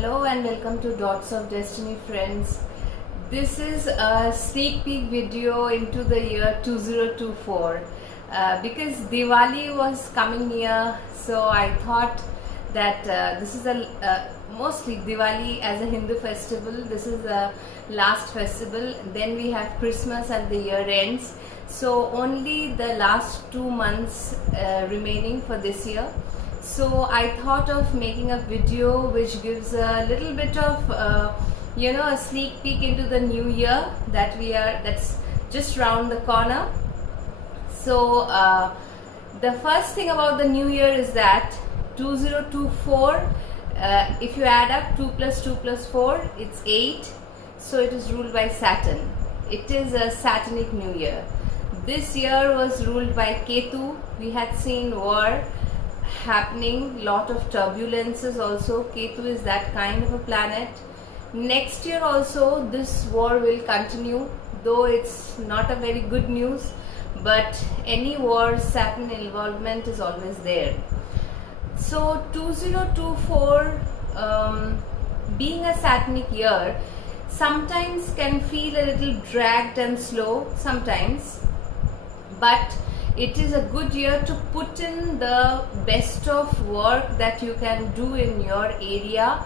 Hello and welcome to Dots of Destiny, friends. This is a sneak peek video into the year 2024 because Diwali was coming near, so I thought that this is mostly Diwali as a Hindu festival. This is the last festival. Then we have Christmas and the year ends. So only the last 2 months remaining for this year. So I thought of making a video which gives a little bit of a sneak peek into the new year that's just round the corner. So the first thing about the new year is that 2024, if you add up 2 plus 2 plus 4, it's 8. So it is ruled by Saturn. It is a Saturnic new year. This year was ruled by Ketu. We had seen war happening, lot of turbulences also. Ketu is that kind of a planet. Next year also this war will continue, though it's not a very good news, but any war, Saturn involvement is always there. So 2024 being a Saturnic year sometimes can feel a little dragged and slow sometimes, but it is a good year to put in the best of work that you can do in your area,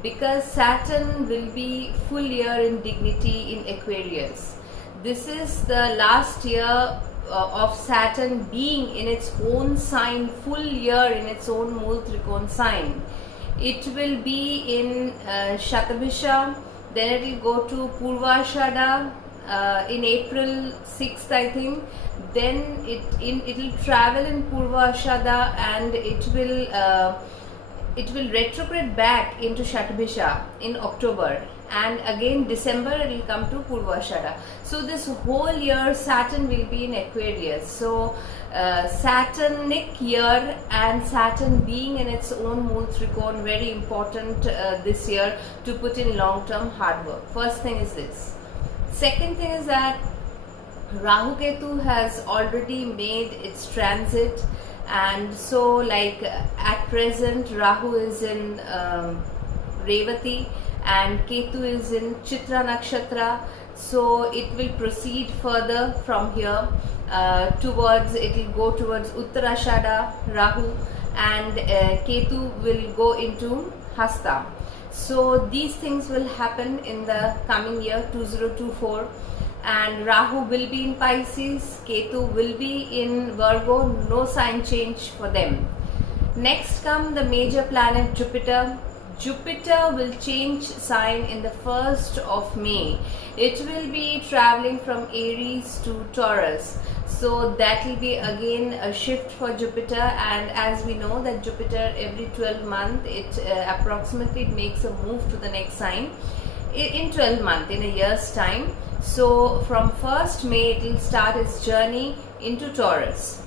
because Saturn will be full year in dignity in Aquarius. This is the last year of Saturn being in its own sign, full year in its own Mool Trikon sign. It will be in Shatabhisha, then it will go to Purvashada in April 6th, I think. Then it will travel in Purvashada and it will retrograde back into Shatabhisha in October, and again December it will come to Purvashada. So this whole year Saturn will be in Aquarius. So Saturnic year, and Saturn being in its own Mool Trikon, very important this year to put in long-term hard work. First thing is this. Second thing is that Rahu Ketu has already made its transit, and so like at present Rahu is in Revati and Ketu is in Chitra Nakshatra. So it will proceed further from here it will go towards Uttarashada, Rahu, and Ketu will go into Hasta. So these things will happen in the coming year 2024, and Rahu will be in Pisces, Ketu will be in Virgo, no sign change for them. Next come the major planet Jupiter. Jupiter will change sign in the 1st of May. It will be traveling from Aries to Taurus. So that will be again a shift for Jupiter, and as we know that Jupiter every 12 months approximately makes a move to the next sign in 12 months, in a year's time. So from 1st May it will start its journey into Taurus.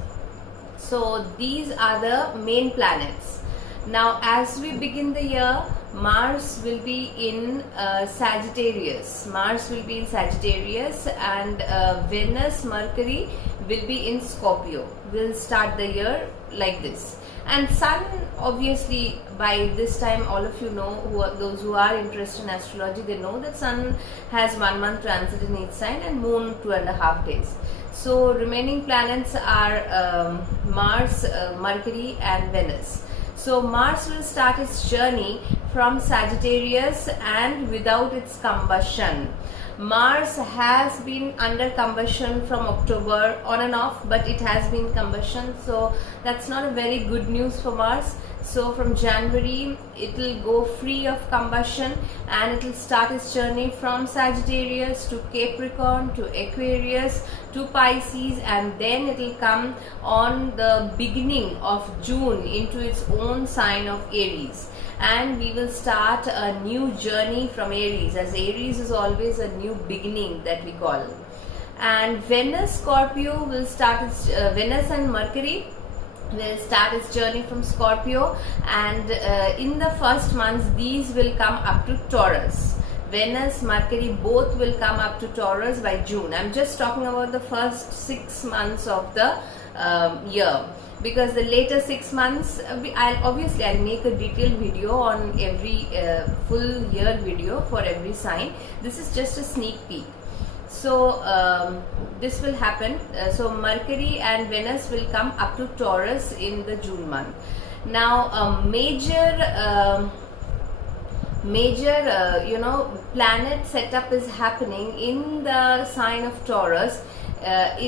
So these are the main planets. Now as we begin the year, Mars will be in Sagittarius. Mars will be in Sagittarius, and Venus, Mercury will be in Scorpio. We'll start the year like this. And Sun, obviously by this time all of you know, those who are interested in astrology, they know that Sun has 1 month transit in each sign and Moon 2.5 days. So remaining planets are Mars, Mercury and Venus. So Mars will start its journey from Sagittarius and without its combustion. Mars has been under combustion from October on and off, but it has been combustion, so that's not a very good news for Mars. So from January it will go free of combustion, and it will start its journey from Sagittarius to Capricorn to Aquarius to Pisces, and then it will come on the beginning of June into its own sign of Aries. And we will start a new journey from Aries, as Aries is always a new beginning that we call. And Venus, Scorpio will start its Venus and Mercury will start its journey from Scorpio, and in the first months these will come up to Taurus. Venus, Mercury both will come up to Taurus by June. I'm just talking about the first 6 months of the year, because the later 6 months, I'll make a detailed video on every full year video for every sign. This is just a sneak peek. So this will happen. So Mercury and Venus will come up to Taurus in the June month. Now a major planet setup is happening in the sign of Taurus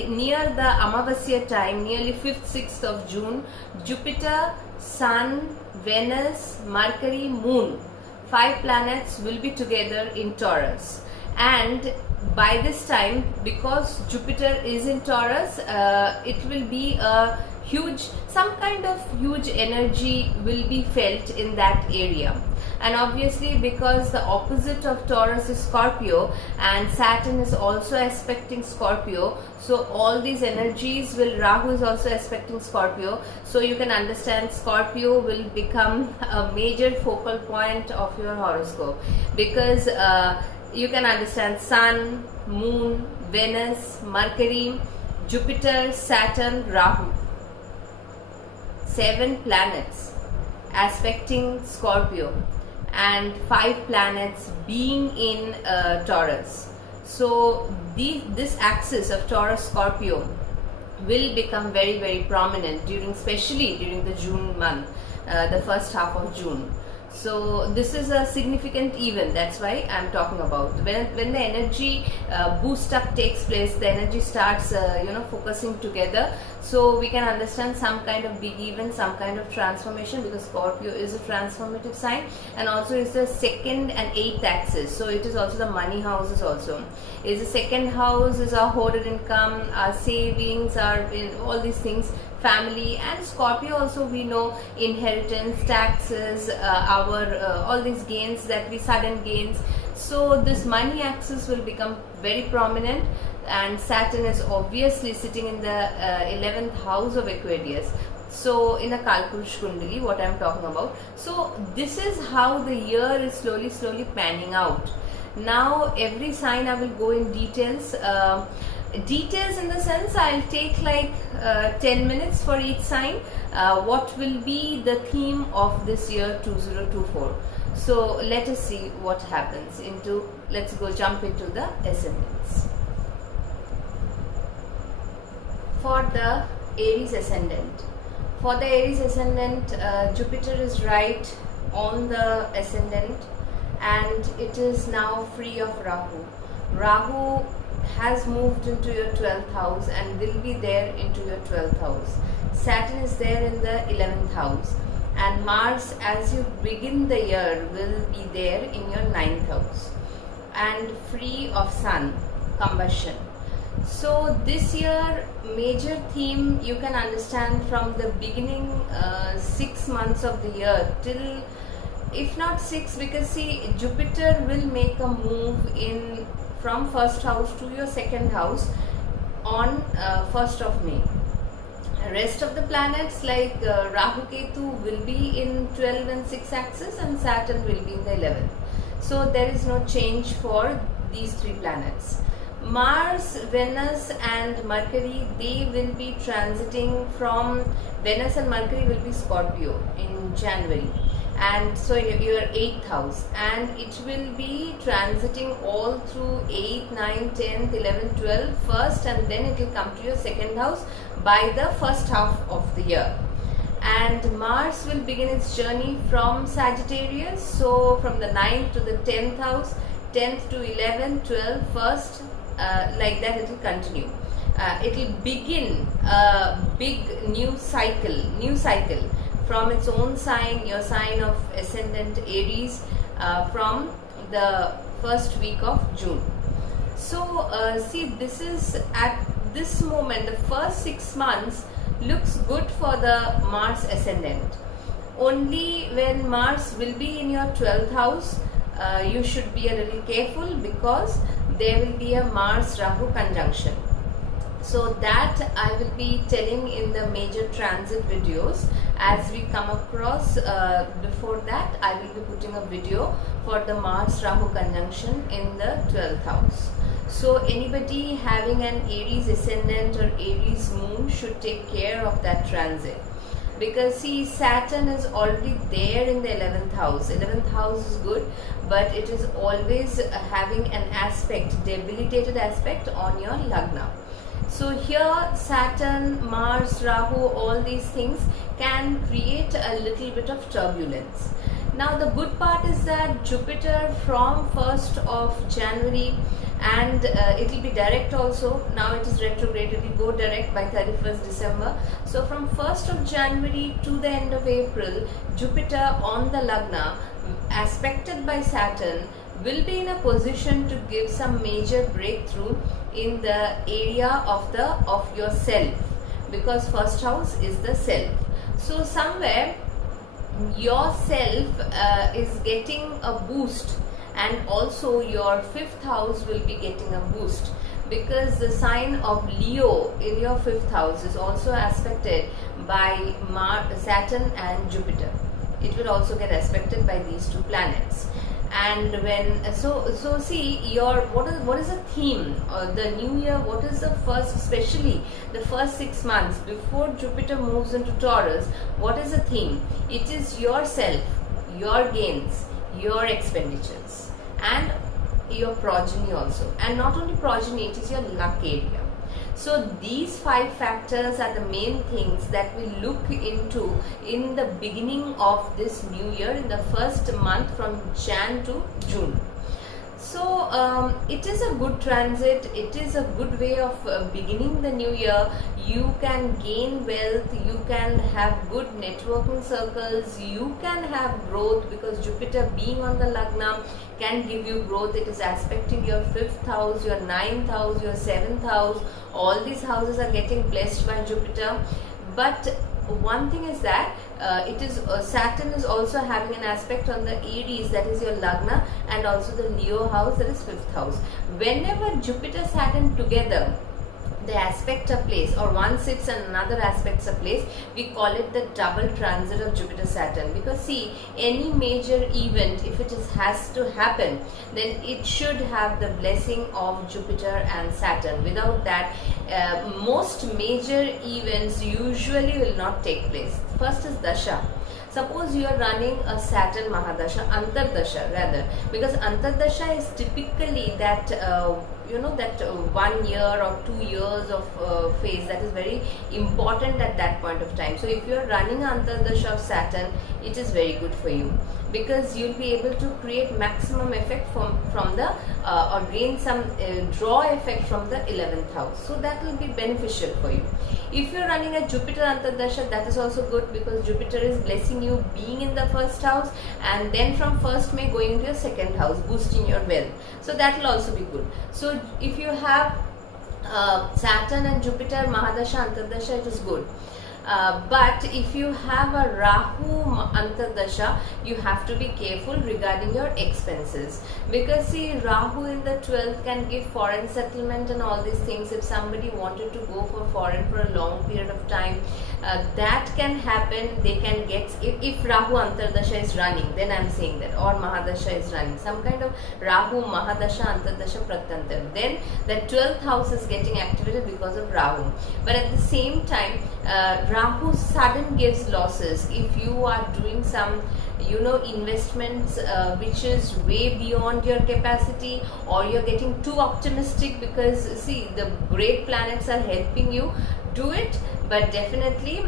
near the Amavasya time, nearly 5th 6th of June. Jupiter, Sun, Venus, Mercury, Moon, 5 planets will be together in Taurus. And by this time, because Jupiter is in Taurus, it will be a some kind of huge energy will be felt in that area. And obviously, because the opposite of Taurus is Scorpio, and Saturn is also aspecting Scorpio, so all these energies will, Rahu is also aspecting Scorpio, so you can understand Scorpio will become a major focal point of your horoscope, because you can understand Sun, Moon, Venus, Mercury, Jupiter, Saturn, Rahu, 7 planets aspecting Scorpio and 5 planets being in Taurus. So this axis of Taurus Scorpio will become very, very prominent especially during the June month, the first half of June. So this is a significant event. That's why I'm talking about when the energy boost up takes place, the energy starts focusing together. So we can understand some kind of big event, some kind of transformation, because Scorpio is a transformative sign, and also is the 2nd and 8th axis. So it is also the money houses. Also is the 2nd house is our hoarded income, our savings, our all these things, family. And Scorpio also, we know, inheritance, taxes, our all these gains that we sudden gains. So this money axis will become very prominent, and Saturn is obviously sitting in the 11th house of Aquarius. So in a Kalpurush Kundali, what I'm talking about. So this is how the year is slowly panning out. Now every sign I will go in details. Details in the sense, I'll take like 10 minutes for each sign. What will be the theme of this year 2024? So let us see what happens. Let's jump into the ascendants. For the Aries ascendant, Jupiter is right on the ascendant, and it is now free of Rahu. Rahu has moved into your 12th house and will be there into your 12th house. Saturn is there in the 11th house, and Mars, as you begin the year, will be there in your 9th house, and free of Sun, combustion. So this year, major theme you can understand from the beginning 6 months of the year till, if not 6, because see, Jupiter will make a move from 1st house to your 2nd house on 1st of May. Rest of the planets like Rahu Ketu will be in 12 and 6 axis, and Saturn will be in the 11th. So there is no change for these 3 planets. Mars, Venus and Mercury, they will be transiting from, Venus and Mercury will be Scorpio in January, and so your 8th house, and it will be transiting all through 8, 9, 10th, 11th, 12th, 1st, and then it will come to your 2nd house by the first half of the year. And Mars will begin its journey from Sagittarius, so from the 9th to the 10th house, 10th to 11th, 12th, 1st, like that it will continue. It will begin a big new cycle from its own sign, your sign of ascendant Aries, from the first week of June. So see, this is at this moment, the first 6 months looks good for the Mars ascendant. Only when Mars will be in your 12th house, you should be a little careful, because there will be a Mars Rahu conjunction. So that I will be telling in the major transit videos as we come across. Before that, I will be putting a video for the Mars Rahu conjunction in the 12th house. So anybody having an Aries ascendant or Aries moon should take care of that transit, because see, Saturn is already there in the 11th house. 11th house is good, but it is always having an aspect, debilitated aspect on your Lagna. So here Saturn, Mars, Rahu, all these things can create a little bit of turbulence. Now the good part is that Jupiter from 1st of January, and it will be direct also. Now it is retrograde, it will go direct by 31st December. So from 1st of January to the end of April, Jupiter on the Lagna, aspected by Saturn, will be in a position to give some major breakthrough in the area of your self, because first house is the self. So somewhere your self is getting a boost, and also your 5th house will be getting a boost, because the sign of Leo in your 5th house is also aspected by Saturn and Jupiter. It will also get aspected by these two planets. And when so see your what is the theme the new year, what is the first, especially the first 6 months before Jupiter moves into Taurus, what is the theme? It is yourself, your gains, your expenditures, and your progeny also. And not only progeny, it is your luck area. So these 5 factors are the main things that we look into in the beginning of this new year, in the first month from Jan to June. So it is a good transit, it is a good way of beginning the new year. You can gain wealth, you can have good networking circles, you can have growth, because Jupiter being on the Lagna can give you growth. It is aspecting your 5th house, your 9th house, your 7th house. All these houses are getting blessed by Jupiter. But one thing is that it is Saturn is also having an aspect on the Aries, that is your Lagna, and also the Leo house, that is 5th house. Whenever Jupiter Saturn together, the aspect a place, or one sits and another aspects a place, we call it the double transit of Jupiter Saturn. Because see, any major event, if it has to happen, then it should have the blessing of Jupiter and Saturn. Without that, most major events usually will not take place. First is Dasha. Suppose you are running a Saturn Mahadasha, Antardasha rather, because Antardasha is typically that that 1 year or 2 years of phase that is very important at that point of time. So if you are running Antardasha of Saturn, it is very good for you, because you will be able to create maximum effect from the or gain some draw effect from the 11th house. So that will be beneficial for you. If you are running a Jupiter Antardasha, that is also good, because Jupiter is blessing you being in the 1st house, and then from 1st May going into your 2nd house, boosting your wealth. So that will also be good. So if you have Saturn and Jupiter Mahadasha Antardasha, it is good. But if you have a Rahu Antardasha, you have to be careful regarding your expenses, because see, Rahu in the 12th can give foreign settlement and all these things. If somebody wanted to go for foreign for a long period of time, that can happen. They can get, if Rahu Antardasha is running, then I am saying that, or Mahadasha is running, some kind of Rahu Mahadasha Antardasha Pratantar, then the 12th house is getting activated because of Rahu. But at the same time, Rahu sudden gives losses. If you are doing some investments which is way beyond your capacity, or you're getting too optimistic, because see, the great planets are helping you, do it. But definitely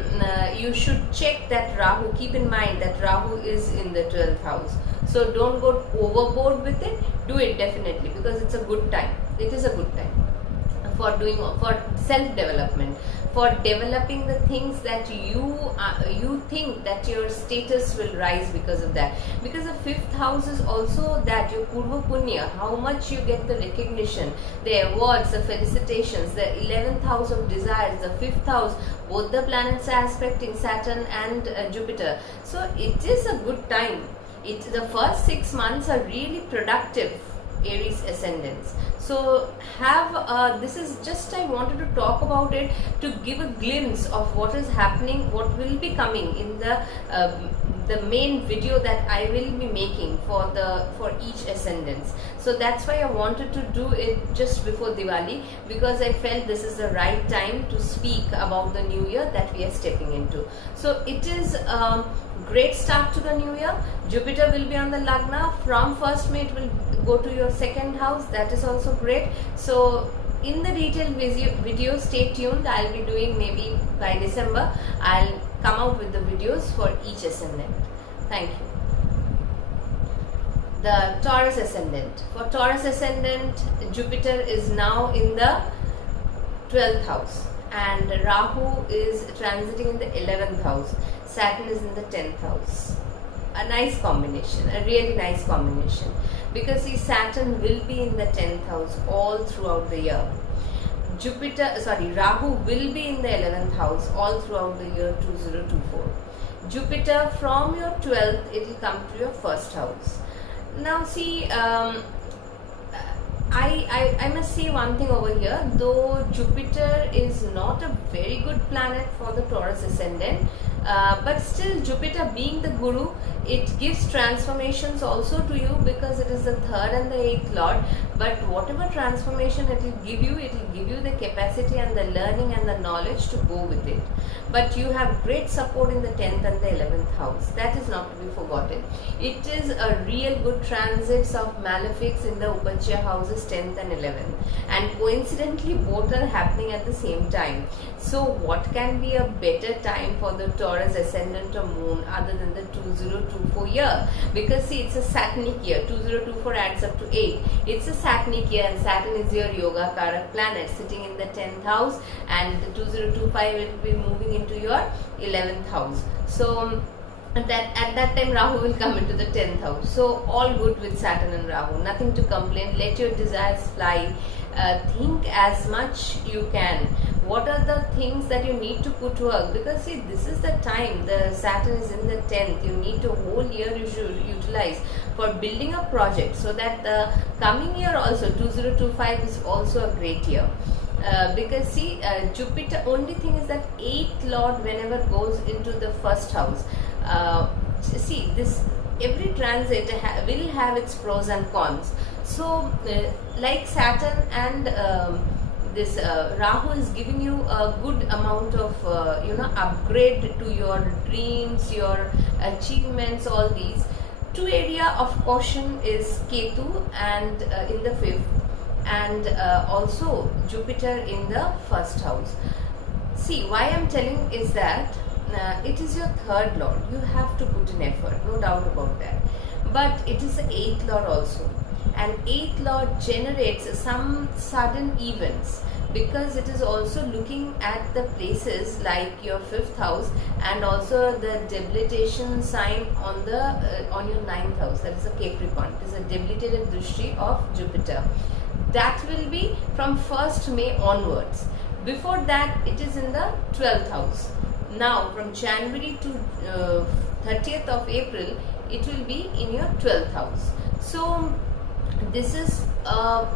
you should check that Rahu, keep in mind that Rahu is in the 12th house. So don't go overboard with it. Do it definitely, because it's a good time. It is a good time for self-development, for developing the things that you think that your status will rise because of that. Because the 5th house is also that your Purva Punya, how much you get the recognition, the awards, the felicitations. The 11th house of desires, the 5th house, both the planets are aspecting Saturn and Jupiter. So it is a good time. The first 6 months are really productive Aries ascendants. So have this is just, I wanted to talk about it to give a glimpse of what is happening, what will be coming in the main video that I will be making for each ascendants. So that's why I wanted to do it just before Diwali, because I felt this is the right time to speak about the new year that we are stepping into. So it is great start to the new year. Jupiter will be on the Lagna from 1st May. It will go to your 2nd house. That is also great. So in the detailed video, stay tuned. I'll be doing, maybe by December I'll come out with the videos for each ascendant. Thank you. The Taurus ascendant. For Taurus ascendant, Jupiter is now in the 12th house and Rahu is transiting in the 11th house. Saturn is in the 10th house. A nice combination, a really nice combination, because see, Saturn will be in the 10th house all throughout the year. Rahu will be in the 11th house all throughout the year 2024. Jupiter from your 12th, it will come to your 1st house. Now see, I must say one thing over here. Though Jupiter is not a very good planet for the Taurus ascendant, but still, Jupiter being the Guru, it gives transformations also to you, because it is the 3rd and the 8th Lord. But whatever transformation it will give you the capacity and the learning and the knowledge to go with it. But you have great support in the 10th and the 11th house. That is not to be forgotten. It is a real good transits of malefics in the Upachya houses 10th and 11th. And coincidentally, both are happening at the same time. So what can be a better time for the Taurus ascendant or moon other than the 2024 year? Because see, it's a Saturnic year. 2024 adds up to 8. It's a Saturnic year, and Saturn is your Yoga Karak planet sitting in the 10th house, and the 2025 it will be moving into your 11th house. So at that time Rahu will come into the 10th house. So all good with Saturn and Rahu. Nothing to complain. Let your desires fly. Think as much you can. What are the things that you need to put to work? Because see, this is the time. The Saturn is in the 10th. You need a whole year you should utilize for building a project, so that the coming year also 2025 is also a great year. Because see, Jupiter, only thing is that 8th Lord whenever goes into the 1st house, see, this every transit will have its pros and cons. So like Saturn and this Rahu is giving you a good amount of upgrade to your dreams, your achievements, all these. Two area of caution is Ketu and in the 5th, and also Jupiter in the 1st house. See, why I am telling is that it is your 3rd Lord. You have to put in effort, no doubt about that. But it is the 8th Lord also. And 8th Lord generates some sudden events, because it is also looking at the places like your 5th house, and also the debilitation sign on the on your 9th house, that is a Capricorn. It is a debilitated Drishti of Jupiter. That will be from 1st May onwards. Before that, it is in the 12th house. Now from January to 30th of April, it will be in your 12th house. So this is a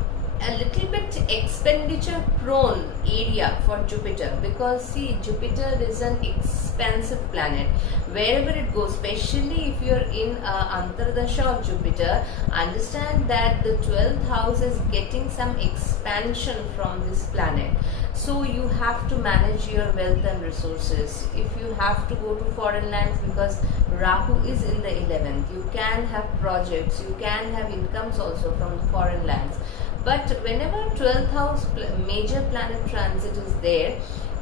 little bit expenditure prone area for Jupiter, because see, Jupiter is an expansive planet. Wherever it goes, especially if you are in Antardasha of Jupiter, understand that the 12th house is getting some expansion from this planet. So you have to manage your wealth and resources. If you have to go to foreign lands, because Rahu is in the 11th, you can have projects, you can have incomes also from the foreign lands. But whenever 12th house major planet transit is there,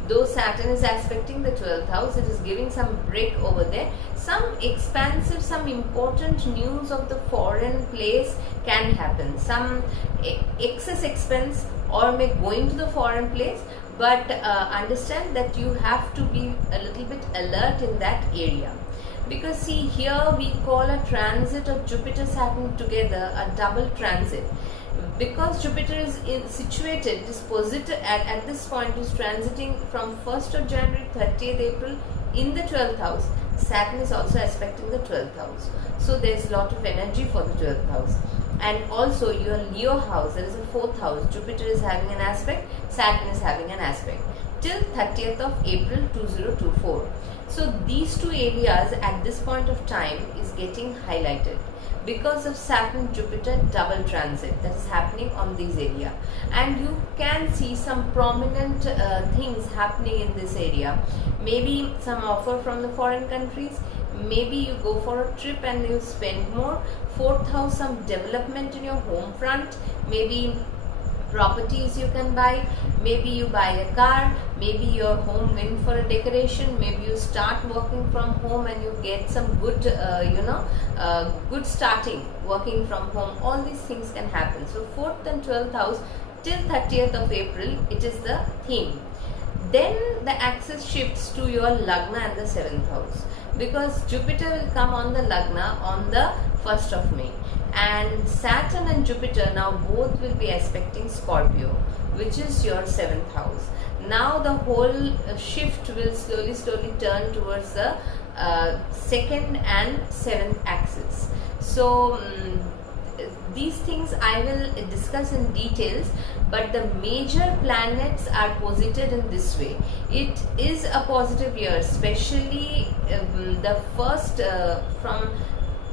though Saturn is aspecting the 12th house, it is giving some break over there. Some expansive, some important news of the foreign place can happen. Some excess expense or may go into the foreign place, but understand that you have to be a little bit alert in that area. Because see, here we call a transit of Jupiter Saturn together a double transit. Because Jupiter is situated, this positive at this point is transiting from 1st of January 30th April in the 12th house. Saturn is also aspecting the 12th house. So there is a lot of energy for the 12th house. and also your Leo house, there is a 4th house, Jupiter is having an aspect, Saturn is having an aspect till 30th of April 2024. So these two areas at this point of time is getting highlighted because of Saturn Jupiter double transit that is happening on this area, and you can see some prominent things happening in this area. Maybe some offer from the foreign countries, maybe you go for a trip and you spend more. 4th house, some development in your home front, maybe properties you can buy, maybe you buy a car, maybe your home went for a decoration, maybe you start working from home and you get some good good starting working from home. All these things can happen. So 4th and 12th house till 30th of April, it is the theme. Then the axis shifts to your Lagna and the 7th house, because Jupiter will come on the Lagna on the 1st of May, and Saturn and Jupiter now both will be aspecting Scorpio, which is your 7th house. Now the whole shift will slowly turn towards the 2nd and 7th axis. So these things I will discuss in details, but the major planets are posited in this way. It is a positive year, especially the first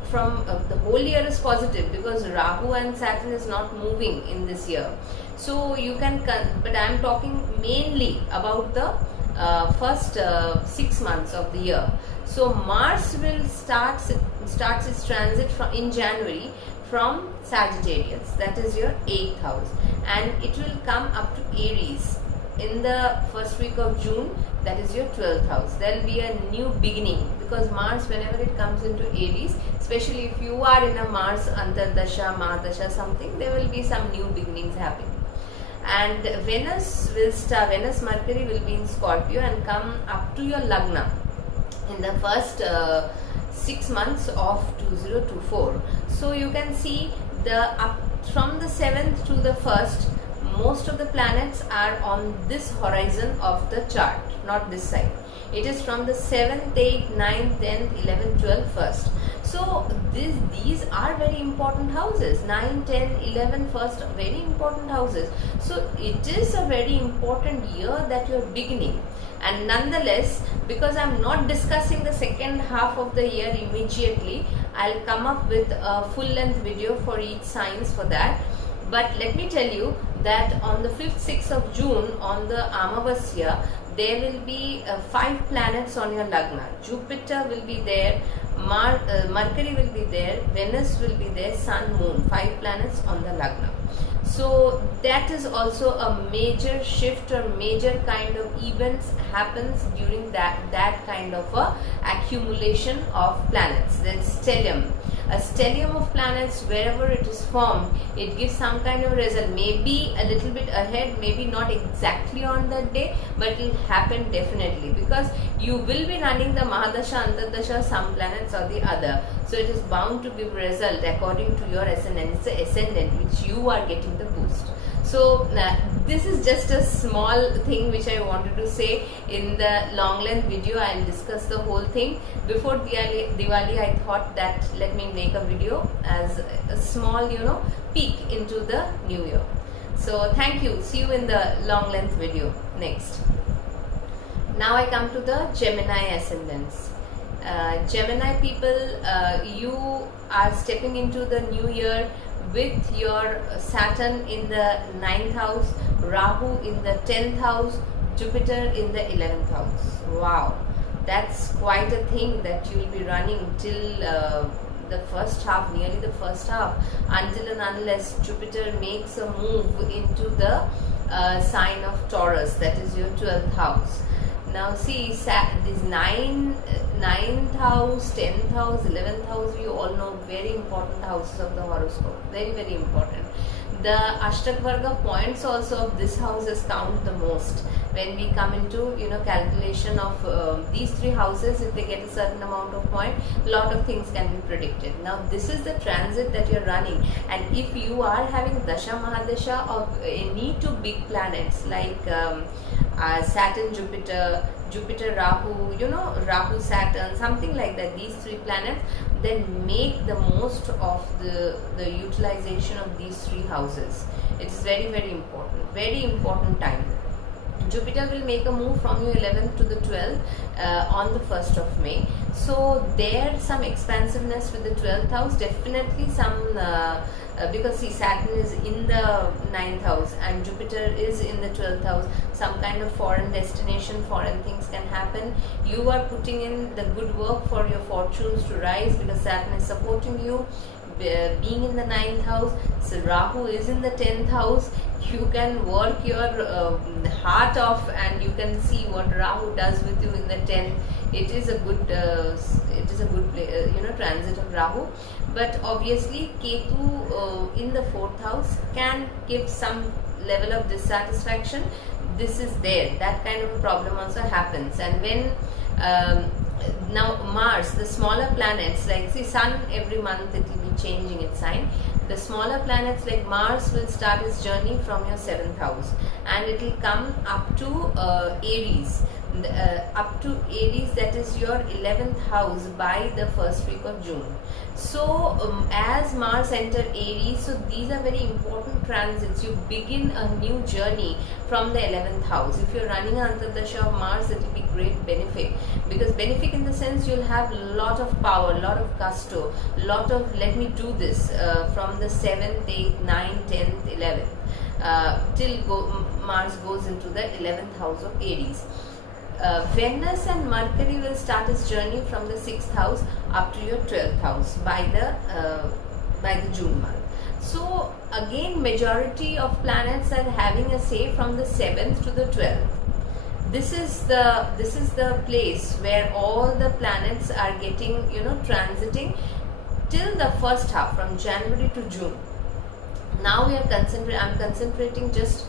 from the whole year is positive because Rahu and Saturn is not moving in this year. So you can, but I am talking mainly about the first 6 months of the year. So Mars will start its transit in January from Sagittarius, that is your 8th house, and it will come up to Aries in the first week of June, that is your 12th house. There will be a new beginning, because Mars, whenever it comes into Aries, especially if you are in a Mars Antardasha, Mahadasha something, there will be some new beginnings happening. And Venus Mercury will be in Scorpio and come up to your Lagna in the first 6 months of 2024. So you can see from the 7th to the 1st, most of the planets are on this horizon of the chart, not this side. It is from the 7th, 8th, 9th, 10th, 11th, 12th, 1st. So these are very important houses. 9, 10, 11, 1st, very important houses. So it is a very important year that you are beginning. And nonetheless, because I am not discussing the second half of the year immediately, I will come up with a full length video for each signs for that. But let me tell you that on the 5th, 6th of June, on the Amavasya, there will be 5 planets on your Lagna. Jupiter will be there, Mercury will be there, Venus will be there, Sun, Moon, 5 planets on the Lagna. So that is also a major shift or major kind of events happens during that kind of a accumulation of planets. That's stellium. A stellium of planets, wherever it is formed, it gives some kind of result. Maybe a little bit ahead, maybe not exactly on that day, but it will happen definitely, because you will be running the Mahadasha, Antardasha, some planets or the other. So it is bound to give result according to your ascendant. It's the ascendant which you are getting the boost. So this is just a small thing which I wanted to say. In the long length video, I will discuss the whole thing. Before Diwali, I thought that let me make a video as a small, peek into the new year. So thank you. See you in the long length video next. Now I come to the Gemini ascendants. Gemini people, you are stepping into the new year with your Saturn in the 9th house, Rahu in the 10th house, Jupiter in the 11th house. Wow, that's quite a thing that you will be running till the first half, nearly the first half, until and unless Jupiter makes a move into the sign of Taurus, that is your 12th house. Now see, these 9th house, 10th house, 11th house, we all know, very important houses of the horoscope, very, very important. The Ashtak Varga points also of this houses count the most. When we come into calculation of these 3 houses, if they get a certain amount of point, a lot of things can be predicted. Now this is the transit that you are running, and if you are having Dasha Mahadasha of any 2 big planets like Saturn, Jupiter, Jupiter, Rahu, Rahu, Saturn, something like that, these three planets, then make the most of the utilization of these three houses. It's very important time. Jupiter will make a move from your 11th to the 12th on the 1st of May. So there's some expansiveness with the 12th house, definitely some because see, Saturn is in the 9th house and Jupiter is in the 12th house. Some kind of foreign destination, foreign things can happen. You are putting in the good work for your fortunes to rise because Saturn is supporting you. Being in the 9th house, so Rahu is in the 10th house. You can work your heart off and you can see what Rahu does with you in the 10th. It is a good transit of Rahu, but obviously Ketu in the 4th house can give some level of dissatisfaction. This is there, that kind of a problem also happens. And when now Mars, the smaller planets, like see Sun, every month it will be changing its sign. The smaller planets like Mars will start its journey from your 7th house and it will come up to Aries. That is your 11th house by the first week of June. So as Mars enter Aries, so these are very important transits. You begin a new journey from the 11th house. If you're running an Antardasha of Mars, it will be great benefit, because benefit in the sense you'll have lot of power, lot of gusto, lot of let me do this from the 7th, 8th, 9th, 10th, 11th till Mars goes into the 11th house of Aries. Venus and Mercury will start its journey from the 6th house up to your 12th house by the June month. So again, majority of planets are having a say from the 7th to the 12th. This is the place where all the planets are getting transiting till the first half, from January to June. Now I'm concentrating just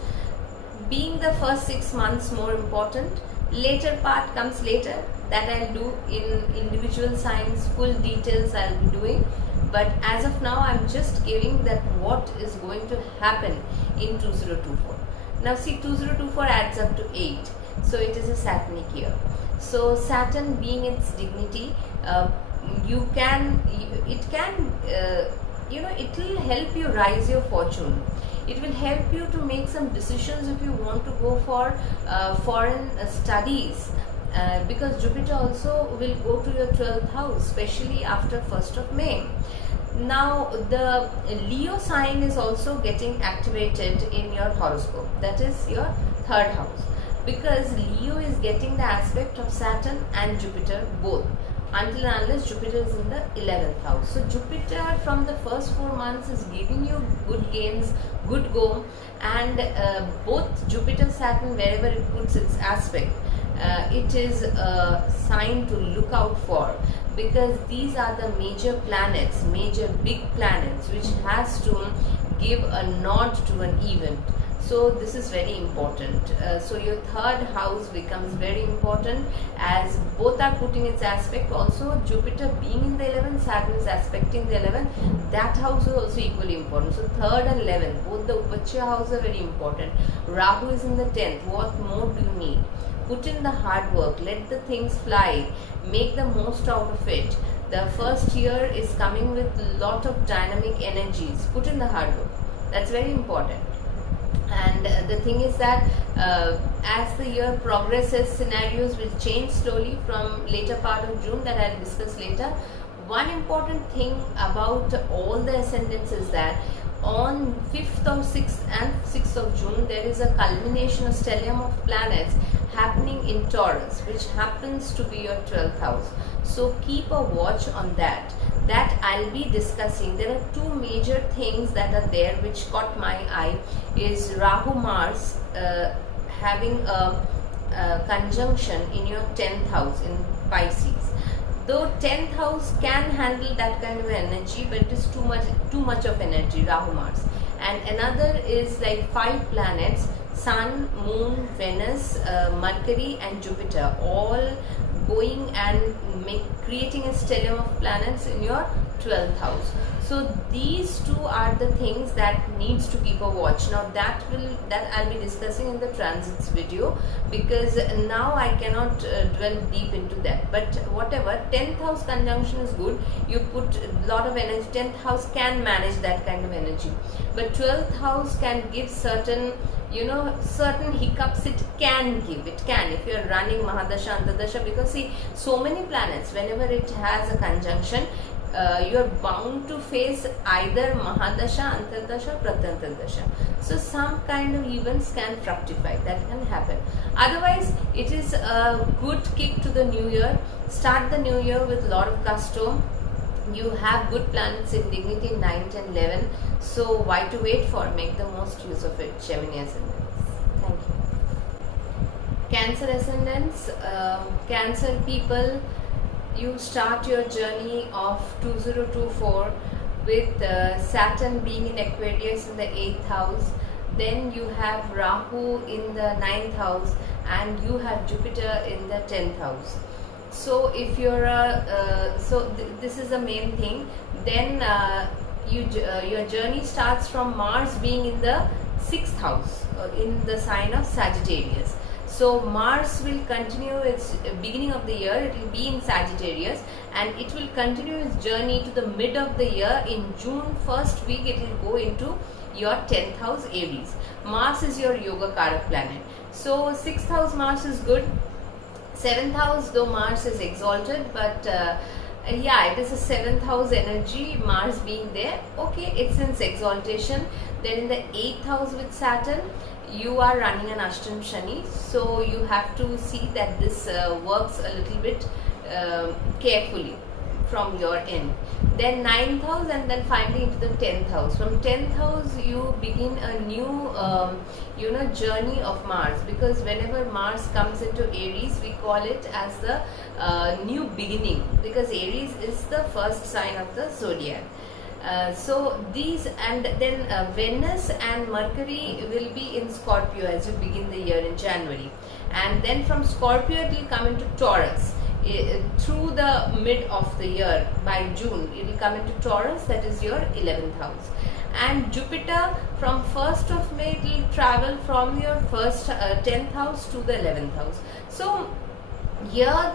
being the first 6 months more important. Later part comes later, that I'll do in individual signs, full details I'll be doing. But as of now, I'm just giving that what is going to happen in 2024. Now see, 2024 adds up to 8. So it is a Saturnic year. So Saturn being its dignity, it will help you rise your fortune. It will help you to make some decisions if you want to go for foreign studies, because Jupiter also will go to your 12th house, especially after 1st of May. Now the Leo sign is also getting activated in your horoscope, that is your 3rd house, because Leo is getting the aspect of Saturn and Jupiter both, until and unless Jupiter is in the 11th house. So Jupiter from the first 4 months is giving you good gains, good go, and both Jupiter, Saturn, wherever it puts its aspect, it is a sign to look out for, because these are the major planets, major big planets, which has to give a nod to an event. So this is very important. So your 3rd house becomes very important, as both are putting its aspect. Also Jupiter being in the 11th, Saturn is aspecting the 11th. That house is also equally important. So 3rd and 11th, both the Upachya house are very important. Rahu is in the 10th. What more do you need? Put in the hard work. Let the things fly. Make the most out of it. The first year is coming with a lot of dynamic energies. Put in the hard work. That's very important. And the thing is that as the year progresses, scenarios will change slowly from later part of June, that I'll discuss later. One important thing about all the ascendants is that on 5th or 6th and 6th of June, there is a culmination of stellium of planets happening in Taurus, which happens to be your 12th house. So keep a watch on that. That I'll be discussing. There are 2 major things that are there which caught my eye, is Rahu Mars having a conjunction in your 10th house in Pisces. Though 10th house can handle that kind of energy, but it is too much of energy, Rahu Mars. And another is like 5 planets, Sun, Moon, Venus, Mercury and Jupiter, all going and creating a stellium of planets in your 12th house. So these two are the things that needs to keep a watch. Now that I'll be discussing in the transits video, because now I cannot dwell deep into that. But whatever, 10th house conjunction is good. You put a lot of energy. 10th house can manage that kind of energy, but 12th house can give certain certain hiccups. It can if you are running Mahadasha Antardasha, because see, so many planets, whenever it has a conjunction, you are bound to face either Mahadasha, Antardasha, Pratantardasha. So some kind of events can fructify, that can happen. Otherwise, it is a good kick to the new year. Start the new year with a lot of gusto. You have good planets in dignity, 9th and 11th. So why to wait for? Make the most use of it, Gemini ascendants. Thank you. Cancer ascendants, Cancer people, you start your journey of 2024 with Saturn being in Aquarius in the 8th house. Then you have Rahu in the 9th house, and you have Jupiter in the 10th house. So if you're this is the main thing. Then your journey starts from Mars being in the 6th house, in the sign of Sagittarius. So Mars will continue its beginning of the year, it will be in Sagittarius, and it will continue its journey to the mid of the year. In June first week, it will go into your 10th house, Aries. Mars is your yoga karak planet. So 6th house Mars is good. 7th house, though Mars is exalted, but yeah, it is a 7th house energy, Mars being there. Okay, it's in exaltation. Then in the 8th house with Saturn, you are running an Ashtam Shani, so you have to see that this works a little bit carefully from your end. Then 9th house, and then finally into the 10th house. From 10th house you begin a new journey of Mars, because whenever Mars comes into Aries, we call it as the new beginning, because Aries is the first sign of the zodiac. So these, and then Venus and Mercury will be in Scorpio as you begin the year in January, and then from Scorpio it will come into Taurus through the mid of the year. By June it will come into Taurus, that is your 11th house. And Jupiter from 1st of May it will travel from your 10th house to the 11th house. So here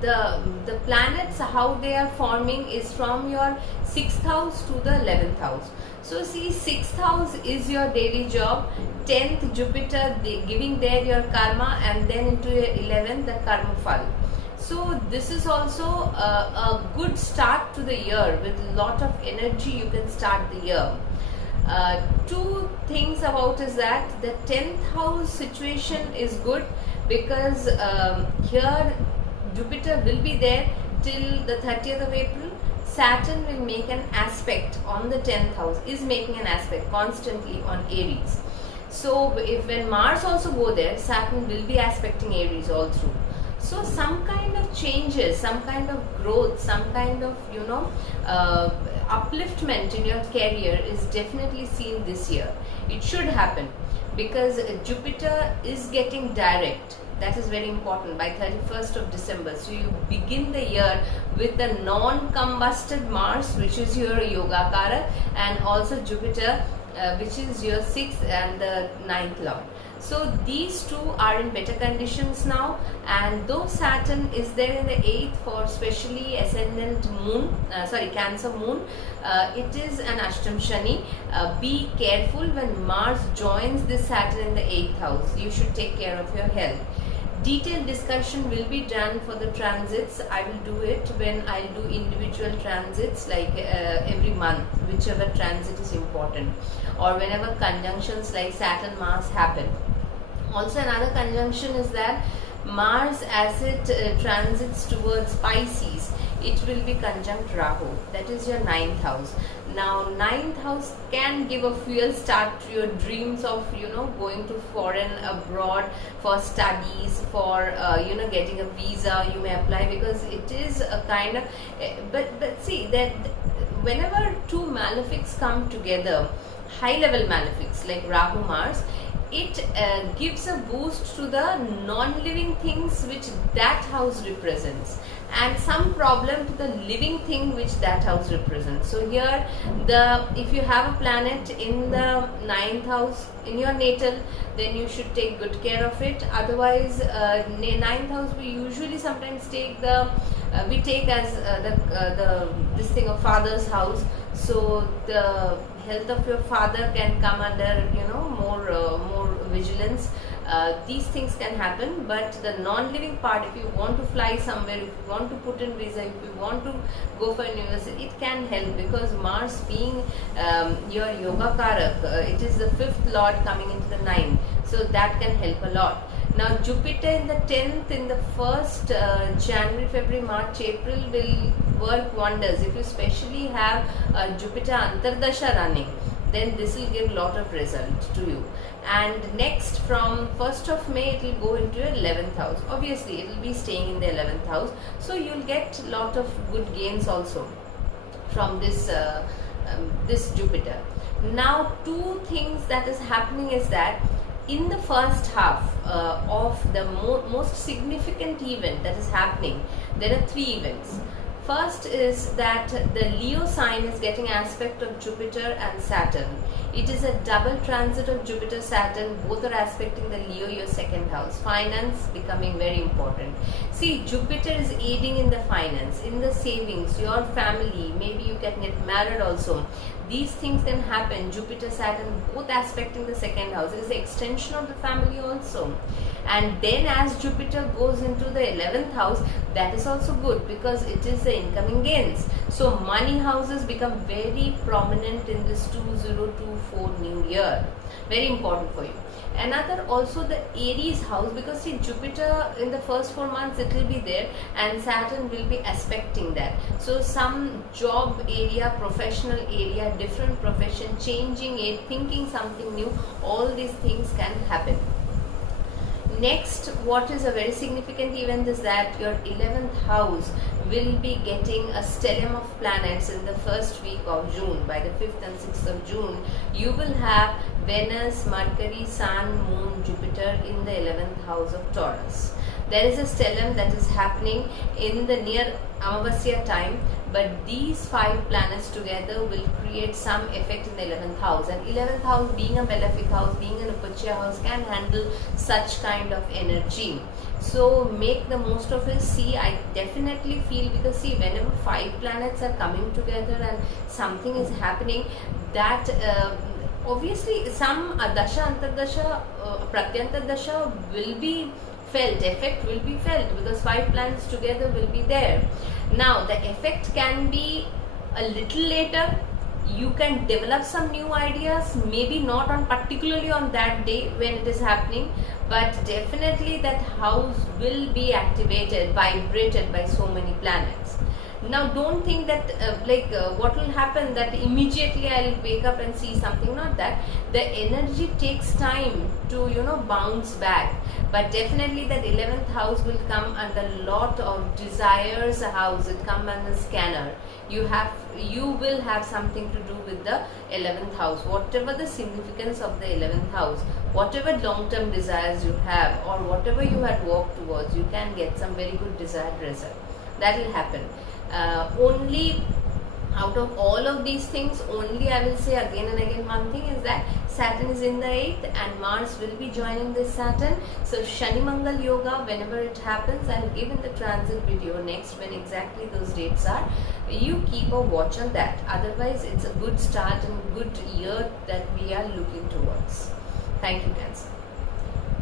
the planets, how they are forming is from your 6th house to the 11th house. So see, 6th house is your daily job, 10th Jupiter giving there your karma, and then into your 11th the karma phal. So this is also a good start to the year. With a lot of energy you can start the year. Two things about is that the 10th house situation is good, because here Jupiter will be there till the 30th of April. Saturn will make an aspect on the 10th house, is making an aspect constantly on Aries. So when Mars also go there, Saturn will be aspecting Aries all through. So some kind of changes, some kind of growth, some kind of upliftment in your career is definitely seen this year. It should happen, because Jupiter is getting direct. That is very important by 31st of December. So you begin the year with the non-combusted Mars, which is your yoga karak, and also Jupiter, which is your 6th and the 9th lord. So these two are in better conditions now, and though Saturn is there in the 8th for specially ascendant moon, Cancer moon, it is an Ashtam Shani. Be careful when Mars joins this Saturn in the 8th house. You should take care of your health. Detailed discussion will be done for the transits. I will do it when I do individual transits, like every month, whichever transit is important, or whenever conjunctions like Saturn Mars happen. Also another conjunction is that Mars, as it transits towards Pisces, it will be conjunct Rahu, that is your 9th house. Now 9th house can give a fuel start to your dreams of going to foreign abroad for studies, for getting a visa. You may apply, because it is a kind of but see that whenever two malefics come together, high level malefics like Rahu Mars, it gives a boost to the non-living things which that house represents, and some problem to the living thing which that house represents. So here, if you have a planet in the 9th house in your natal, then you should take good care of it. Otherwise, 9th house, we usually sometimes take we take as this thing of father's house. So the health of your father can come under more vigilance. These things can happen, but the non-living part, if you want to fly somewhere, if you want to put in visa, if you want to go for university, it can help, because Mars being your yoga karak, it is the 5th lord coming into the 9th, so that can help a lot. Now Jupiter in the 10th, in the 1st January, February, March, April will work wonders. If you especially have Jupiter Antardasha running, then this will give lot of result to you. And next, from 1st of May, it will go into your 11th house. Obviously it will be staying in the 11th house, so you will get lot of good gains also from this this Jupiter. Now two things that is happening is that in the first half of the most significant event that is happening, there are 3 events. First is that the Leo sign is getting aspect of Jupiter and Saturn. It is a double transit of Jupiter, Saturn, both are aspecting the Leo, your 2nd house. Finance becoming very important. See, Jupiter is aiding in the finance, in the savings, your family, maybe you can get married also. These things can happen. Jupiter, Saturn, both aspecting the 2nd house. It is the extension of the family also. And then as Jupiter goes into the 11th house, that is also good, because it is the incoming gains. So money houses become very prominent in this 2024 new year. Very important for you. Another also the Aries house, because see, Jupiter in the first 4 months it will be there, and Saturn will be aspecting that. So some job area, professional area, different profession, changing it, thinking something new, all these things can happen. Next, what is a very significant event is that your 11th house will be getting a stellium of planets in the first week of June. By the 5th and 6th of June, you will have Venus, Mercury, Sun, Moon, Jupiter in the 11th house of Taurus. There is a stellium that is happening in the near Amavasya time, but these 5 planets together will create some effect in the 11th house. And 11th house being a malefic house, being an Upachya house, can handle such kind of energy. So make the most of it. See, I definitely feel, because see, whenever 5 planets are coming together and something is happening, that obviously some Dasha, Antardasha, Pratyanta Dasha will be felt, effect will be felt, because 5 planets together will be there. Now the effect can be a little later. You can develop some new ideas, maybe not on particularly on that day when it is happening, but definitely that house will be activated, vibrated by so many planets. Now don't think that what will happen, that immediately I will wake up and see something. Not that. The energy takes time to bounce back, but definitely that 11th house will come under lot of desires house. It come under scanner. You will have something to do with the 11th house, whatever the significance of the 11th house, whatever long-term desires you have, or whatever you had worked towards, you can get some very good desired result. That will happen. Only out of all of these things, only I will say again and again one thing is that Saturn is in the 8th and Mars will be joining this Saturn. So Shani Mangal Yoga, whenever it happens, I will give in the transit video next when exactly those dates are. You keep a watch on that. Otherwise, it's a good start and good year that we are looking towards. Thank you, Cancer.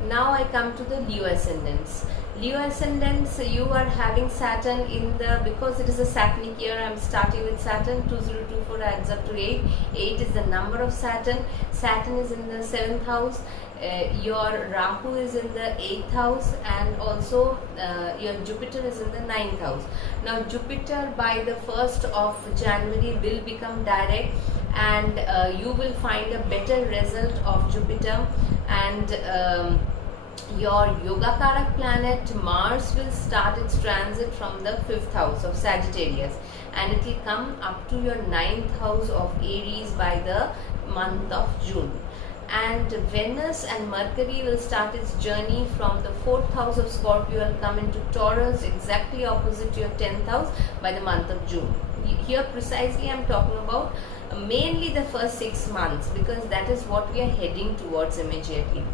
Now I come to the Leo ascendants. Leo ascendants, you are having Saturn in the, because it is a Saturnic year, I am starting with Saturn. 2024 adds up to 8. 8 is the number of Saturn. Saturn is in the 7th house. Your Rahu is in the 8th house, and also your Jupiter is in the 9th house. Now Jupiter by the 1st of January will become direct, and you will find a better result of Jupiter. And your Yoga Karak planet Mars will start its transit from the 5th house of Sagittarius, and it will come up to your 9th house of Aries by the month of June. and Venus and Mercury will start its journey from the 4th house of Scorpio and come into Taurus, exactly opposite to your 10th house, by the month of June. Here precisely I am talking about mainly the first 6 months, because that is what we are heading towards immediately.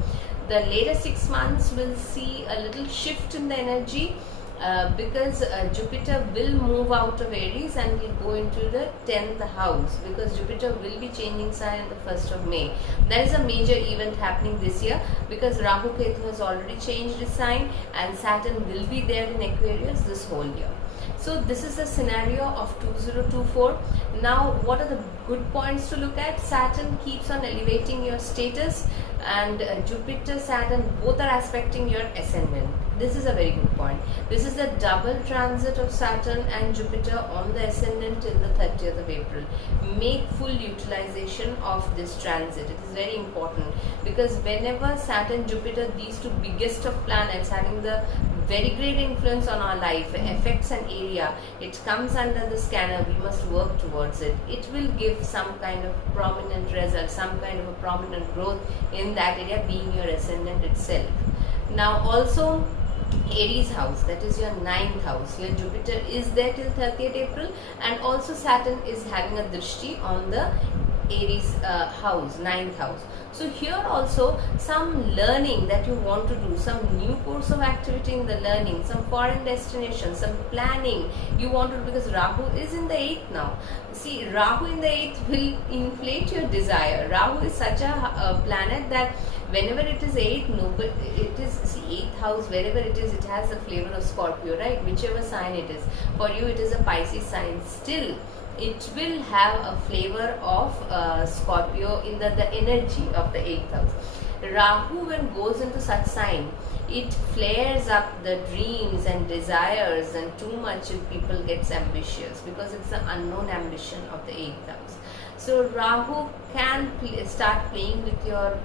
The later 6 months will see a little shift in the energy, because Jupiter will move out of Aries and will go into the 10th house, because Jupiter will be changing sign on the 1st of May. That is a major event happening this year, because Rahu Ketu has already changed his sign and Saturn will be there in Aquarius this whole year. So this is the scenario of 2024. Now what are the good points to look at? Saturn keeps on elevating your status, and Jupiter, Saturn both are aspecting your ascendant. This is a very good point. This is the double transit of Saturn and Jupiter on the ascendant till the 30th of April. Make full utilization of this transit. It is very important, because whenever Saturn, Jupiter, these two biggest of planets having the very great influence on our life, affects an area, it comes under the scanner, we must work towards it. It will give some kind of prominent result, some kind of a prominent growth in that area, being your ascendant itself. Now also Aries house, that is your 9th house, your Jupiter is there till 30th April, and also Saturn is having a drishti on the Aries house, 9th house. So here also some learning that you want to do, some new course of activity in the learning, some foreign destination, some planning you want to do, because Rahu is in the 8th now. See, Rahu in the 8th will inflate your desire. Rahu is such a planet that whenever it is 8th, no, but it is, see, 8th house, wherever it is, it has the flavor of Scorpio, right? Whichever sign it is. For you it is a Pisces sign. Still, it will have a flavor of Scorpio in the energy of the 8th house. Rahu, when goes into such sign, it flares up the dreams and desires, and too much if people gets ambitious, because it's the unknown ambition of the 8th house. So Rahu can start playing with your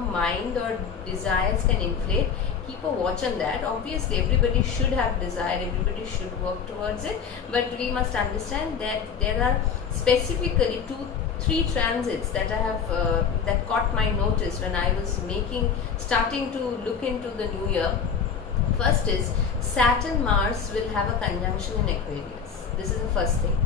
mind, or desires can inflate. Keep a watch on that. Obviously everybody should have desire, everybody should work towards it, but we must understand that there are specifically 2-3 transits that I have that caught my notice when I was starting to look into the new year. First is Saturn Mars will have a conjunction in Aquarius. This is the first thing.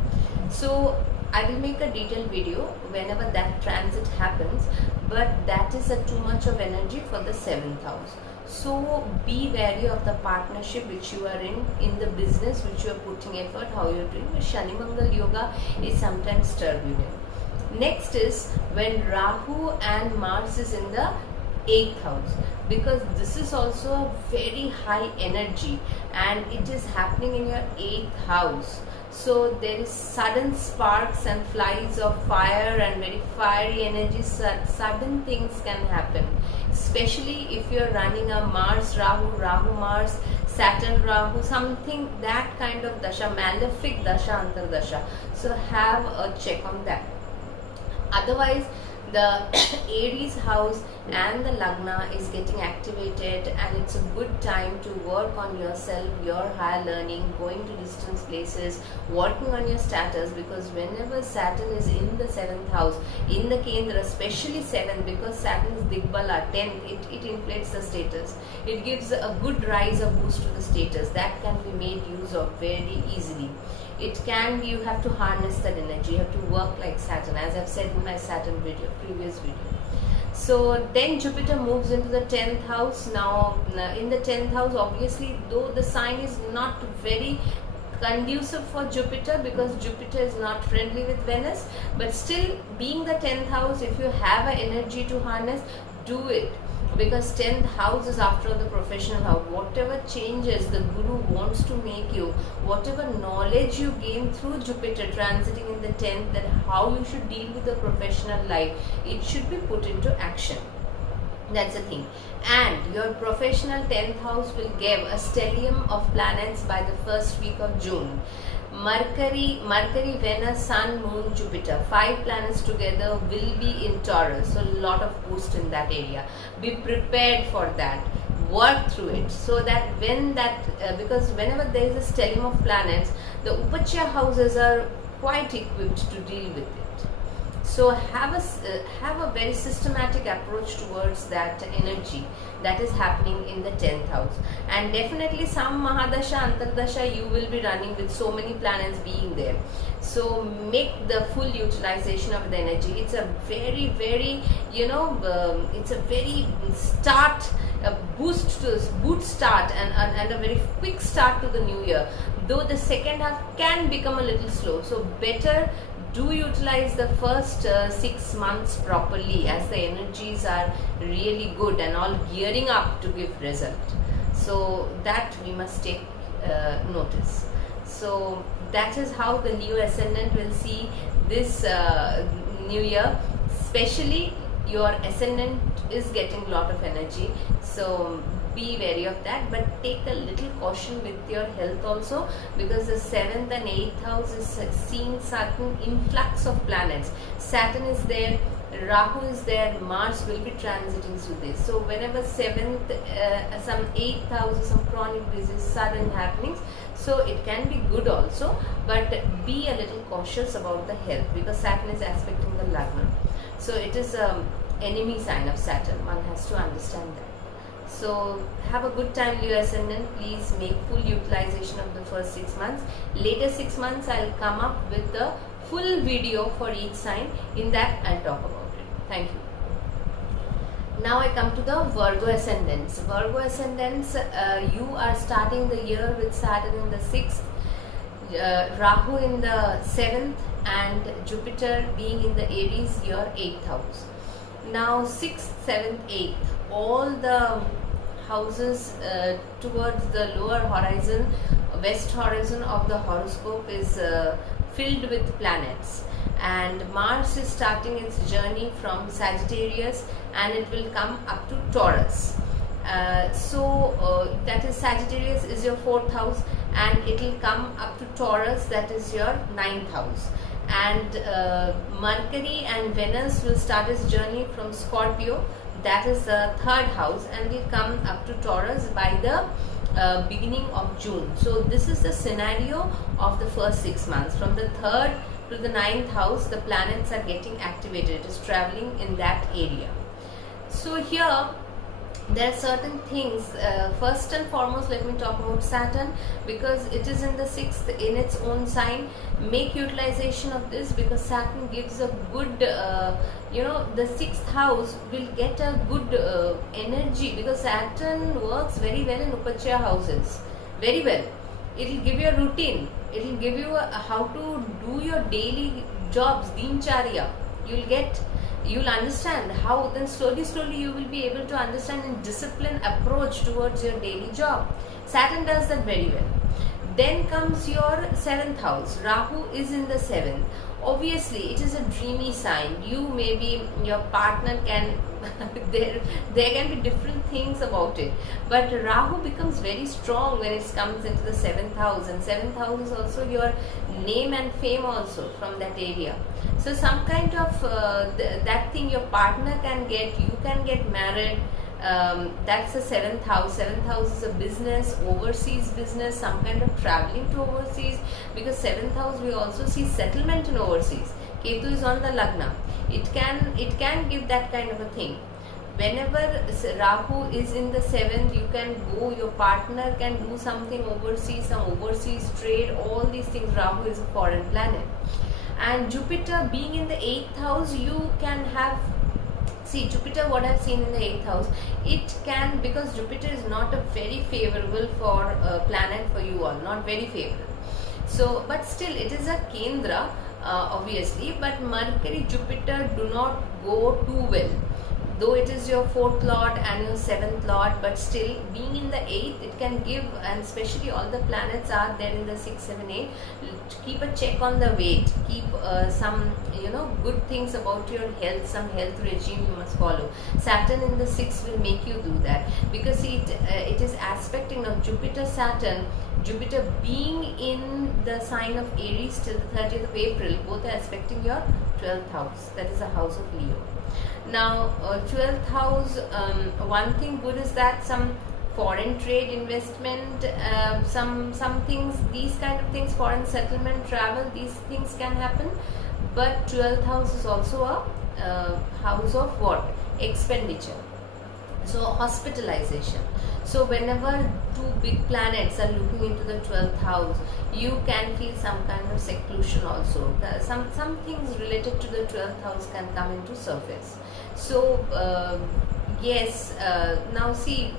So I will make a detailed video whenever that transit happens, but that is too much of energy for the 7th house. So be wary of the partnership which you are in the business which you are putting effort, how you are doing. Shani Mangal Yoga is sometimes turbulent. Next is when Rahu and Mars is in the 8th house, because this is also a very high energy and it is happening in your 8th house. So there is sudden sparks and flies of fire and very fiery energy. Sudden things can happen, especially if you are running a Mars Rahu, Rahu Mars, Saturn Rahu, something that kind of dasha, malefic dasha, antar dasha. So have a check on that. Otherwise the Aries house and the Lagna is getting activated, and it's a good time to work on yourself, your higher learning, going to distance places, working on your status, because whenever Saturn is in the 7th house, in the Kendra, especially 7th, because Saturn is Digbala, 10th, it inflates the status. It gives a good rise or boost to the status that can be made use of very easily. It can be, you have to harness that energy, you have to work like Saturn, as I've said in my Saturn video, previous video. So then Jupiter moves into the 10th house. Now in the 10th house, obviously, though the sign is not very conducive for Jupiter, because Jupiter is not friendly with Venus, but still, being the 10th house, if you have an energy to harness, do it. Because 10th house is after the professional house. Whatever changes the Guru wants to make you, whatever knowledge you gain through Jupiter transiting in the 10th, that how you should deal with the professional life, it should be put into action. That's the thing. And your professional 10th house will give a stellium of planets by the first week of June. Mercury, Venus, Sun, Moon, Jupiter, 5 planets together will be in Taurus. So a lot of boost in that area. Be prepared for that. Work through it, so that when that, because whenever there is a stellium of planets, the Upachya houses are quite equipped to deal with it. So have a very systematic approach towards that energy that is happening in the 10th house. And definitely some Mahadasha, Antardasha you will be running with so many planets being there. So make the full utilization of the energy. It's a very, very, it's a very boot start and a very quick start to the new year. Though the second half can become a little slow. So better do utilize the first 6 months properly, as the energies are really good and all gearing up to give result. So that we must take notice. So that is how the Leo ascendant will see this new year. Especially your ascendant is getting a lot of energy, so be wary of that, but take a little caution with your health also, because the 7th and 8th house is seeing certain influx of planets. Saturn is there, Rahu is there, Mars will be transiting through this. So whenever 7th, some 8th house, some chronic disease, sudden happenings, so it can be good also, but be a little cautious about the health, because Saturn is aspecting the Lagna. So it is an enemy sign of Saturn, one has to understand that. So have a good time, Leo ascendant. Please make full utilization of the first 6 months. Later 6 months I'll come up with the full video for each sign. In that I'll talk about it. Thank you. Now I come to the Virgo ascendants. Virgo ascendants, you are starting the year with Saturn in the 6th, Rahu in the 7th, and Jupiter being in the Aries, your 8th house. Now 6th, 7th, 8th, all the houses towards the lower horizon, west horizon of the horoscope is filled with planets, and Mars is starting its journey from Sagittarius and it will come up to Taurus. That is, Sagittarius is your 4th house and it will come up to Taurus, that is your 9th house. And Mercury and Venus will start its journey from Scorpio, that is the 3rd house, and will come up to Taurus by the beginning of June. So this is the scenario of the first 6 months. From the 3rd to the 9th house, the planets are getting activated. It is traveling in that area. So here there are certain things. First and foremost, let me talk about Saturn, because it is in the 6th in its own sign. Make utilization of this, because Saturn gives a good the 6th house will get a good energy, because Saturn works very well in Upachaya houses, very well. It will give you a routine, it will give you how to do your daily jobs, dincharya. You'll understand how, then slowly you will be able to understand and discipline approach towards your daily job. Saturn does that very well. Then comes your 7th house. Rahu is in the 7th. Obviously, it is a dreamy sign. You maybe, your partner can, there can be different things about it. But Rahu becomes very strong when it comes into the 7th house. And 7th house is also your name and fame also from that area. So some kind of that thing your partner can get, you can get married. That's the 7th house. 7th house is a business, overseas business, some kind of traveling to overseas, because 7th house we also see settlement in overseas. Ketu is on the Lagna. It can give that kind of a thing. Whenever Rahu is in the 7th, you can go, your partner can do something overseas, some overseas trade, all these things. Rahu is a foreign planet. And Jupiter being in the 8th house, you can have, see Jupiter, what I've seen in the 8th house, it can, because Jupiter is not a very favorable for planet for you all, not very favorable. So, but still it is a Kendra, obviously, but Mercury, Jupiter do not go too well. Though it is your 4th lord and your 7th lord, but still being in the 8th, it can give, and especially all the planets are there in the 6, 7, 8. Keep a check on the weight. Keep some, good things about your health, some health regime you must follow. Saturn in the 6th will make you do that, because it is aspecting of Jupiter, Saturn. Jupiter being in the sign of Aries till the 30th of April, both are aspecting your 12th house, that is the house of Leo. Now 12th house, one thing good is that some foreign trade, investment, some things, these kind of things, foreign settlement, travel, these things can happen. but 12th house is also a house of what? Expenditure. So hospitalization. So whenever two big planets are looking into the 12th house, you can feel some kind of seclusion also. Some things related to the 12th house can come into surface. So yes, now see,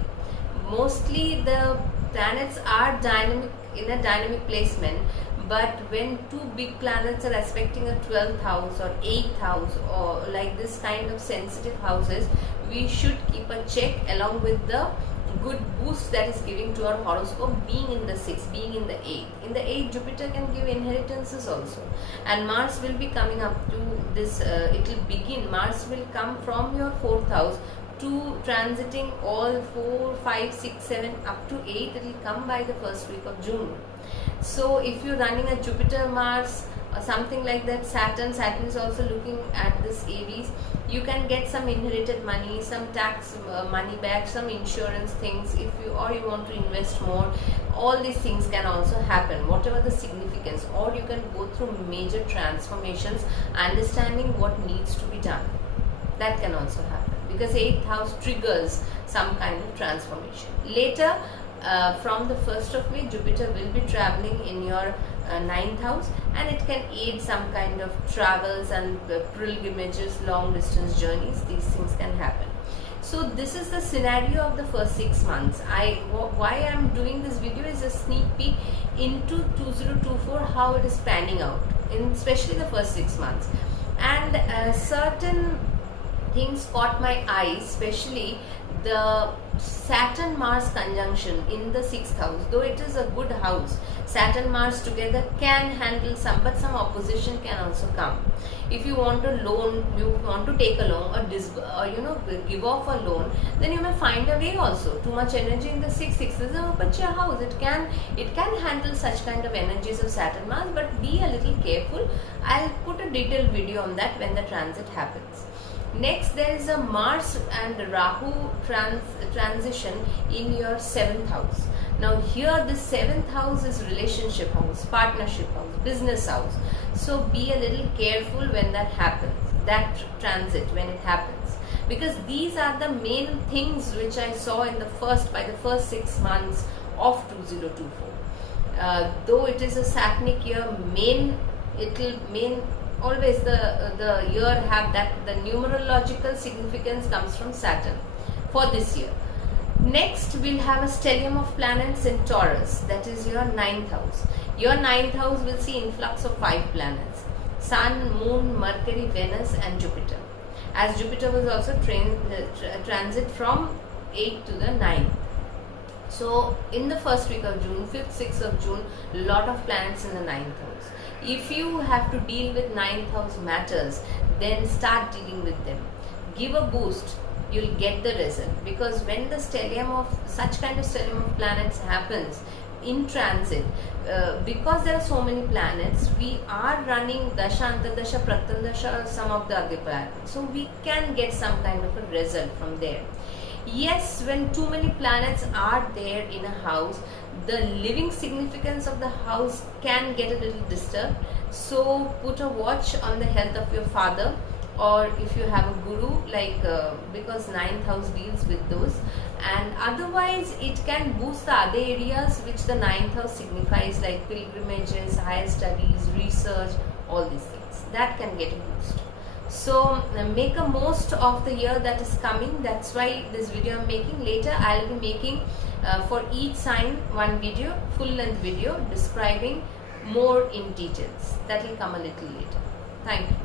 mostly the planets are dynamic, in a dynamic placement, but when two big planets are aspecting a 12th house or 8th house or like this kind of sensitive houses, we should keep a check along with the good boost that is giving to our horoscope, being in the 6th, being in the 8th. In the 8th, Jupiter can give inheritances also, and Mars will be coming up to this, it will begin, Mars will come from your 4th house to transiting all 4, 5, 6, 7 up to 8. It will come by the first week of June. So if you're running a Jupiter, Mars or something like that, Saturn is also looking at this Aries, you can get some inherited money, some tax money back, some insurance things, if you want to invest more. All these things can also happen, whatever the significance, or you can go through major transformations, understanding what needs to be done. That can also happen, because 8th house triggers some kind of transformation. Later, from the 1st of May, Jupiter will be traveling in your 9th house, and it can aid some kind of travels and pilgrimages, long distance journeys. These things can happen. So this is the scenario of the first 6 months. Why I am doing this video is a sneak peek into 2024, how it is panning out, especially the first 6 months. And certain things caught my eye, especially the Saturn Mars conjunction in the 6th house. Though it is a good house, Saturn Mars together can handle some, but some opposition can also come. If you want a loan, you want to take a loan or give off a loan, then you may find a way also. Too much energy in the 6th is a Bachcha house. It can handle such kind of energies of Saturn Mars, but be a little careful. I'll put a detailed video on that when the transit happens. Next, there is a Mars and Rahu transition in your 7th house. Now here the 7th house is relationship house, partnership house, business house. So be a little careful when that happens, that transit when it happens, because these are the main things which I saw in the first 6 months of 2024. Though it is a Satanic year, always the year have that, the numerological significance comes from Saturn for this year. Next, we'll have a stellium of planets in Taurus, that is your 9th house. Your 9th house will see influx of 5 planets: Sun, Moon, Mercury, Venus and Jupiter. As Jupiter was also transit from 8th to the 9th. So in the first week of June, 5th, 6th of June, lot of planets in the 9th house. If you have to deal with 9th house matters, then start dealing with them. Give a boost, you'll get the result. Because when the such kind of stellium of planets happens in transit, because there are so many planets, we are running Dasha, Antardasha, Pratyandasha, some of the other planets. So we can get some kind of a result from there. Yes, when too many planets are there in a house, the living significance of the house can get a little disturbed. So put a watch on the health of your father, or if you have a guru, because 9th house deals with those. And otherwise it can boost the other areas which the 9th house signifies, like pilgrimages, higher studies, research, all these things. That can get a boost. So make a most of the year that is coming. That's why this video I'm making. Later I'll be making for each sign one video, full length video describing more in details. That will come a little later. Thank you.